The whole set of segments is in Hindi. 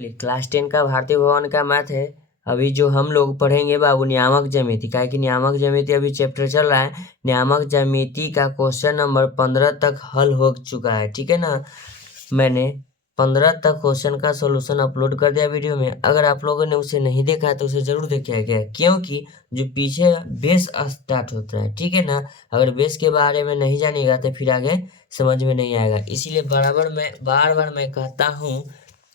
क्लास 10 का भारतीय भवन का मैथ है। अभी जो हम लोग पढ़ेंगे बाबू नियामक ज्यामिति का है कि नियामक ज्यामिति अभी चैप्टर चल रहा है। नियामक ज्यामिति का क्वेश्चन नंबर 15 तक हल हो चुका है, ठीक है ना। मैंने 15 तक क्वेश्चन का सॉल्यूशन अपलोड कर दिया वीडियो में। अगर आप लोगों ने उसे नहीं देखा है तो उसे जरूर देखिए गया, क्योंकि जो पीछे बेस स्टार्ट होता है, ठीक है ना। अगर बेस के बारे में नहीं जानिएगा तो फिर आगे समझ में नहीं आएगा। इसीलिए बार बार मैं कहता हूँ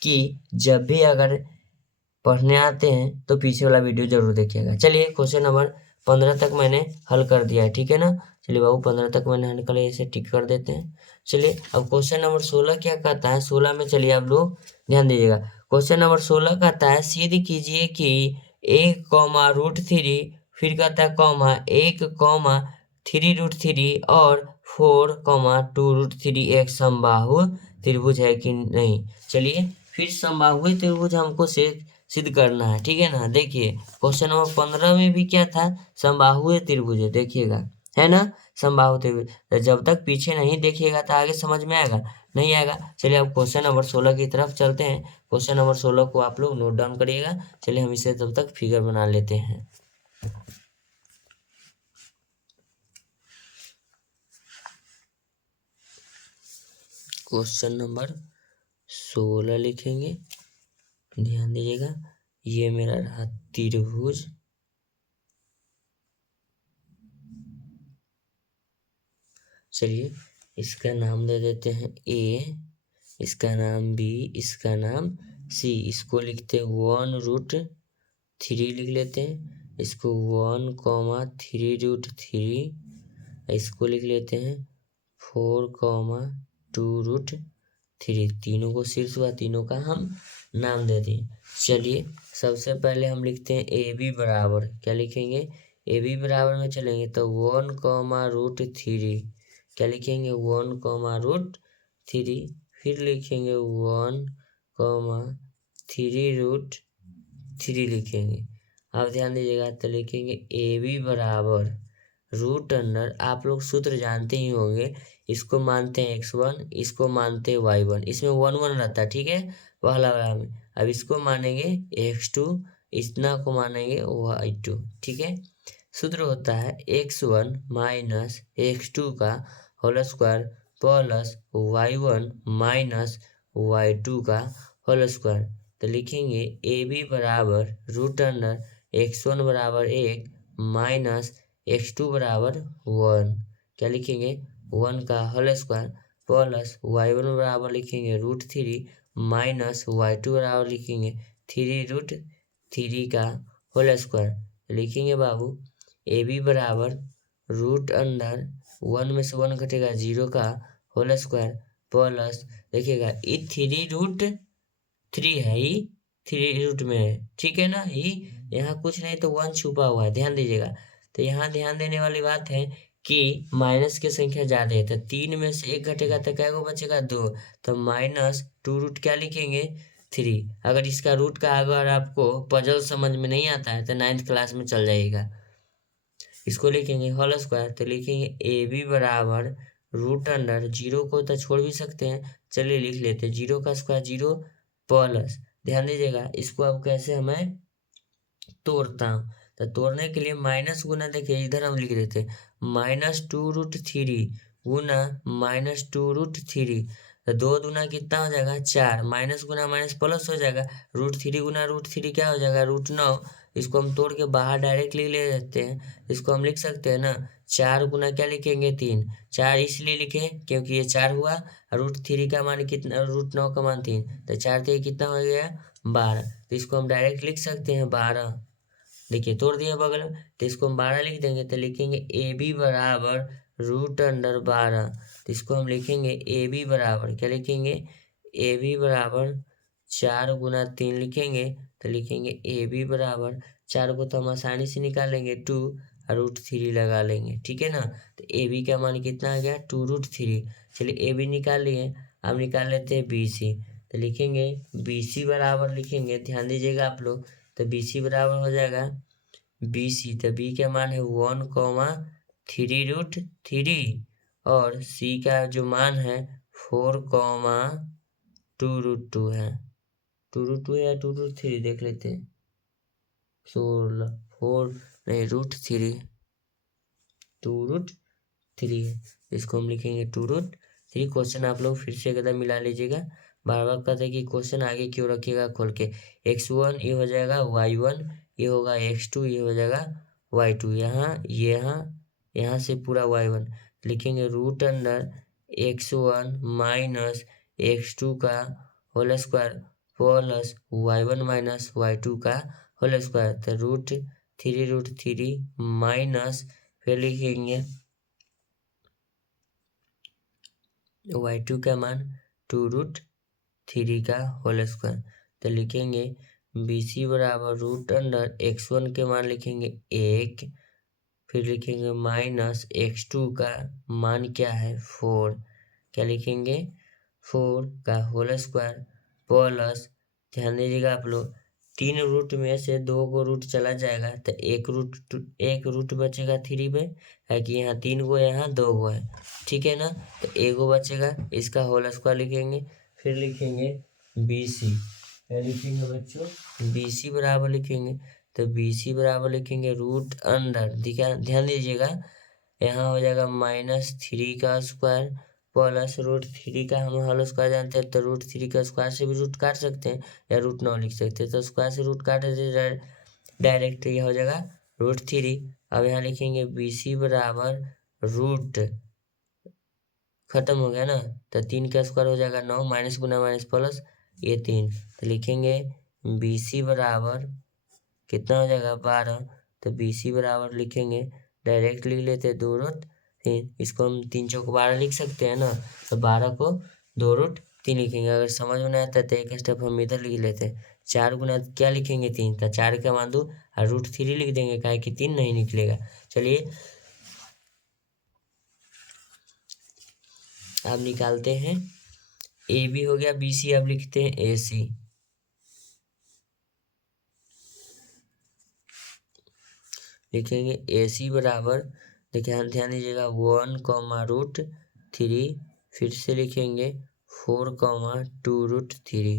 कि जब भी अगर पढ़ने आते हैं तो पीछे वाला वीडियो जरूर देखिएगा। चलिए क्वेश्चन नंबर 15 तक मैंने हल कर दिया है, ठीक है ना। चलिए बाबू 15 तक मैंने हल कर लिया, इसे टिक कर देते हैं। चलिए अब क्वेश्चन नंबर 16 क्या कहता है। 16 में चलिए आप लोग ध्यान दीजिएगा। क्वेश्चन नंबर 16 कहता है सिद्ध कीजिए कि 1, फिर कहता है कॉमा 1, 3√3 और 4, 2√3 एक समबाहु त्रिभुज है कि नहीं। चलिए फिर समबाहु त्रिभुज हमको सिद्ध करना है, ठीक है ना। देखिए क्वेश्चन नंबर 15 में भी क्या था, समबाहु त्रिभुज है, देखिएगा, है ना, समबाहु त्रिभुज। तो जब तक पीछे नहीं देखिएगा तो आगे समझ में आएगा नहीं आएगा। चलिए अब क्वेश्चन नंबर 16 की तरफ चलते हैं। क्वेश्चन नंबर 16 को आप लोग नोट डाउन करिएगा। चलिए हम इसे तब तक फिगर बना लेते हैं। क्वेश्चन नंबर 16 लिखेंगे, ध्यान दीजिएगा। ये मेरा रहा त्रिभुज, चलिए इसका नाम दे देते हैं ए, इसका नाम बी, इसका नाम सी। इसको लिखते हैं 1√3 लिख लेते हैं। इसको 1, 3√3, इसको लिख लेते हैं 4, 2√3। तीनों को शीर्ष हुआ, तीनों का हम नाम दे दें। चलिए सबसे पहले हम लिखते हैं ए बी बराबर, क्या लिखेंगे, ए बी बराबर में चलेंगे तो 1, क्या लिखेंगे 1, फिर लिखेंगे 1, 3√3 लिखेंगे। अब ध्यान दीजिएगा तो लिखेंगे ए बी बराबर रूट अंडर, आप लोग सूत्र जानते ही होंगे, इसको मानते हैं x1, इसको मानते हैं y1, इसमें 1 1 रहता है, ठीक है, पहला वाला में। अब इसको मानेंगे x2, इतना को मानेंगे y2, ठीक है। सूत्र होता है x1 माइनस x2 का whole square plus y1 minus y2 का होल स्क्वायर। तो लिखेंगे ए बी बराबर रूट अंडर x1 बराबर 1 माइनस x2 बराबर 1, क्या लिखेंगे 1 का होल स्क्वायर प्लस y1 बराबर लिखेंगे √3 माइनस y2 बराबर लिखेंगे 3√3 का होल स्क्वायर। लिखेंगे बाबू ए बी बराबर रूट अंडर 1 में से 1 घटेगा 0 का होल स्क्वायर प्लस, देखिएगा ये 3√3 है, ये 3 रूट में है, ठीक है ना। ये यहाँ कुछ नहीं तो 1 छुपा हुआ है, ध्यान दीजिएगा। तो यहाँ ध्यान देने वाली बात है कि माइनस की संख्या ज्यादा है, तो 3 में से 1 घटेगा तो क्या को बचेगा 2, तो -2 क्या लिखेंगे 3। अगर इसका रूट का अगर आपको पजल समझ में नहीं आता है तो 9th क्लास में चल जाएगा। इसको लिखेंगे होल स्क्वायर, तो लिखेंगे ए बी बराबर रूट अंडर 0 को तो छोड़ भी सकते हैं, चलिए लिख लेते हैं 0 का स्क्वायर 0 प्लस, ध्यान दीजिएगा इसको अब कैसे हमें तोड़ता हूँ। तो तोड़ने के लिए माइनस गुना, देखिए इधर हम लिख देते -2√3 गुना -2√3, तो 2 दूना कितना हो जाएगा 4, माइनस गुना माइनस प्लस हो जाएगा, √3 गुना √3 क्या हो जाएगा √9। इसको हम तोड़ के बाहर डायरेक्टली ले लेते हैं, इसको हम लिख सकते हैं ना 4 गुना क्या लिखेंगे 3, 4 इसलिए लिखे क्योंकि ये 4 हुआ, √3 का मान कितना, √9 का मान 3, तो 4 3 कितना हो गया 12। तो इसको हम डायरेक्ट लिख सकते हैं 12, देखिए तोड़ दिए बगल में, तो इसको हम 12 लिख देंगे। तो लिखेंगे ए बी बराबर रूट अंडर 12, तो इसको हम लिखेंगे ए बी बराबर, क्या लिखेंगे ए बी बराबर 4 गुना 3 लिखेंगे, तो लिखेंगे ए बी बराबर 4 को तो हम आसानी से निकाल लेंगे 2 और √3 लगा लेंगे, ठीक है ना। तो ए बी का मान कितना आ गया 2√3। चलिए ए बी निकाल लिए, अब निकाल लेते हैं बी सी, तो लिखेंगे बी सी बराबर लिखेंगे, ध्यान दीजिएगा आप लोग, तो बी सी बराबर हो जाएगा बी सी, तो बी का मान है 1, 3√3 और सी का जो मान है 4, 2√2 है, 2√2 या 2√3 देख लेते हैं। 4 नहीं √3 2√3 है, इसको हम लिखेंगे 2√3। क्वेश्चन आप लोग फिर से एक बार मिला लीजिएगा। बार बार कहते हैं कि क्वेश्चन आगे क्यों रखिएगा खोल के। x1 ये हो जाएगा y1, ये होगा x2, ये हो जाएगा y2, यहाँ से पूरा y1 लिखेंगे root under x1 minus x2 का whole square plus y1 minus y2 का होल स्क्वायर। तो √3 माइनस फिर लिखेंगे y2 का मान 2√3 का होल स्क्वायर। तो लिखेंगे BC बराबर रूट अंडर x1 के मान लिखेंगे 1, फिर लिखेंगे माइनस x2 का मान क्या है 4, क्या लिखेंगे 4 का होल स्क्वायर प्लस, ध्यान दीजिएगा आप लोग 3 रूट में से 2 को रूट चला जाएगा तो एक रूट बचेगा 3 में, है कि यहाँ 3 गो यहाँ 2 गो है, ठीक है ना। तो एगो बचेगा, इसका होल स्क्वायर लिखेंगे। फिर लिखेंगे BC, क्या लिखेंगे बच्चों BC बराबर लिखेंगे। तो BC बराबर लिखेंगे रूट अंडर, ध्यान दीजिएगा यहाँ हो जाएगा -3 का स्क्वायर प्लस √3 का हम होल स्क्वायर जानते हैं, तो √3 का स्क्वायर से भी रूट काट सकते हैं या √9 लिख सकते हैं। तो स्क्वायर से रूट काट डायरेक्ट ये हो जाएगा √3। अब यहाँ लिखेंगे BC बराबर रूट, खत्म हो गया ना, तो 3 का स्क्वायर हो जाएगा 9, माइनस गुना माइनस प्लस ये 3, तो लिखेंगे BC बराबर कितना हो जाएगा 12। तो BC बराबर लिखेंगे, डायरेक्ट लिख लेते हैं 2√3, इसको हम 3 चौक 12 लिख सकते हैं ना, तो 12 को 2√3 लिखेंगे। अगर समझ में नहीं आता तो एक स्टेप हम इधर लिख लेते हैं, 4 गुना क्या लिखेंगे 3, तो 4 का मान 2 और √3 लिख देंगे, काहे कि 3 नहीं निकलेगा। चलिए अब निकालते हैं, AB हो गया, BC अब लिखते हैं AC। लिखेंगे AC बराबर, देखिए ध्यान दीजिएगा 1, फिर से लिखेंगे 4, 2√3,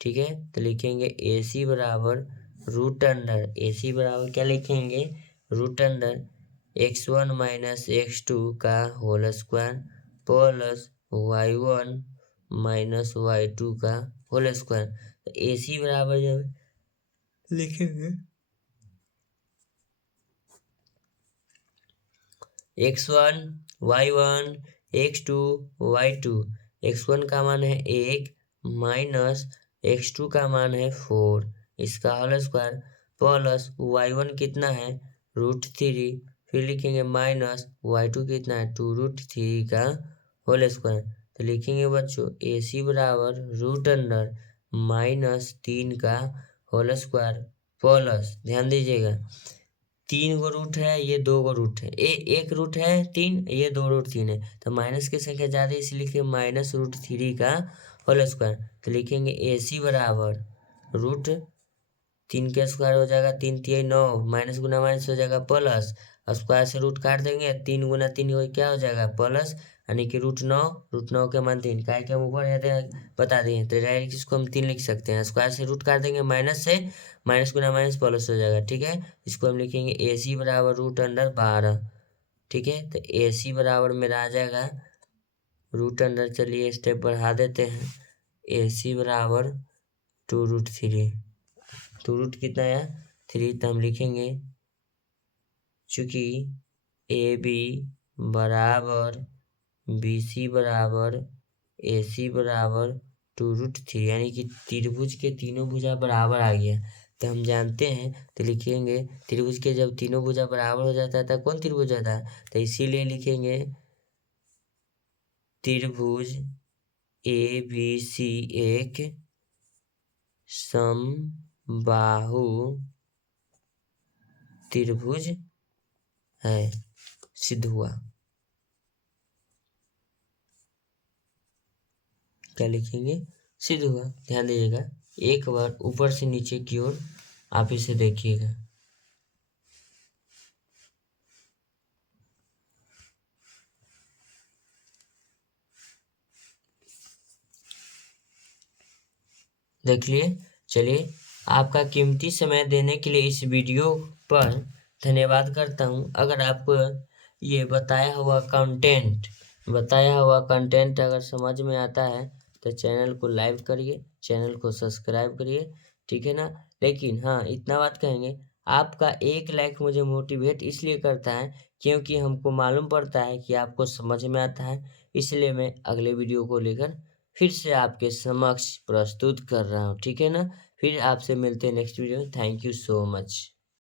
ठीक है। तो लिखेंगे AC बराबर रूट अंडर, AC बराबर क्या लिखेंगे root under x1 minus x2 का whole square plus y1 minus y2 का होल स्क्वायर। तो AC बराबर जब लिखेंगे x1 y1 x2 y2, x1 का मान है 1 माइनस x2 का मान है 4, इसका होल स्क्वायर प्लस y1 कितना है √3, फिर लिखेंगे माइनस y2 कितना है 2√3 का होल स्क्वायर। तो लिखेंगे बच्चों AC बराबर रूट अंडर -3 का होल स्क्वायर प्लस, ध्यान दीजिएगा 3 गो रूट है, ये 2 गो रूट है, एक रूट है 3, ये 2 रूट 3 है, तो माइनस की संख्या ज़्यादा है इसलिए लिखे -√3 का होल स्क्वायर। तो लिखेंगे AC बराबर रूट 3 का स्क्वायर हो जाएगा 3 3 9, माइनस गुना माइनस हो जाएगा प्लस, और स्क्वायर से रूट काट देंगे 3 गुना 3 क्या हो जाएगा प्लस, यानी कि √9 के मान 3, का हम ऊपर बता दिए, तो डायरेक्ट इसको हम 3 लिख सकते हैं, स्क्वायर से रूट काट देंगे माइनस से, माइनस गुना माइनस प्लस हो जाएगा, ठीक है। इसको हम लिखेंगे AC बराबर रूट अंडर 12, ठीक है। तो AC बराबर मेरा आ जाएगा रूट अंडर, चलिए स्टेप बढ़ा देते हैं, AC बराबर 2√3, 2 कितना है 3, तो हम लिखेंगे चूँकि AB बराबर BC बराबर AC बराबर 2√3, यानी कि त्रिभुज के तीनों भुजा बराबर आ गया। तो हम जानते हैं, तो लिखेंगे त्रिभुज के जब तीनों भुजा बराबर हो जाता है तो कौन त्रिभुज होता है, तो इसीलिए लिखेंगे त्रिभुज ABC एक समबाहु त्रिभुज है, सिद्ध हुआ। क्या लिखेंगे सिद्ध हुआ। ध्यान दीजिएगा एक बार ऊपर से नीचे की ओर आप इसे देखिएगा, देख लिए चलिए, आपका कीमती समय देने के लिए इस वीडियो पर धन्यवाद करता हूँ। अगर आपको ये बताया हुआ कंटेंट अगर समझ में आता है तो चैनल को लाइक करिए, चैनल को सब्सक्राइब करिए, ठीक है ना। लेकिन हाँ, इतना बात कहेंगे, आपका एक लाइक मुझे मोटिवेट इसलिए करता है क्योंकि हमको मालूम पड़ता है कि आपको समझ में आता है। इसलिए मैं अगले वीडियो को लेकर फिर से आपके समक्ष प्रस्तुत कर रहा हूँ, ठीक है ना। फिर आपसे मिलते हैं नेक्स्ट वीडियो में। Thank you so much.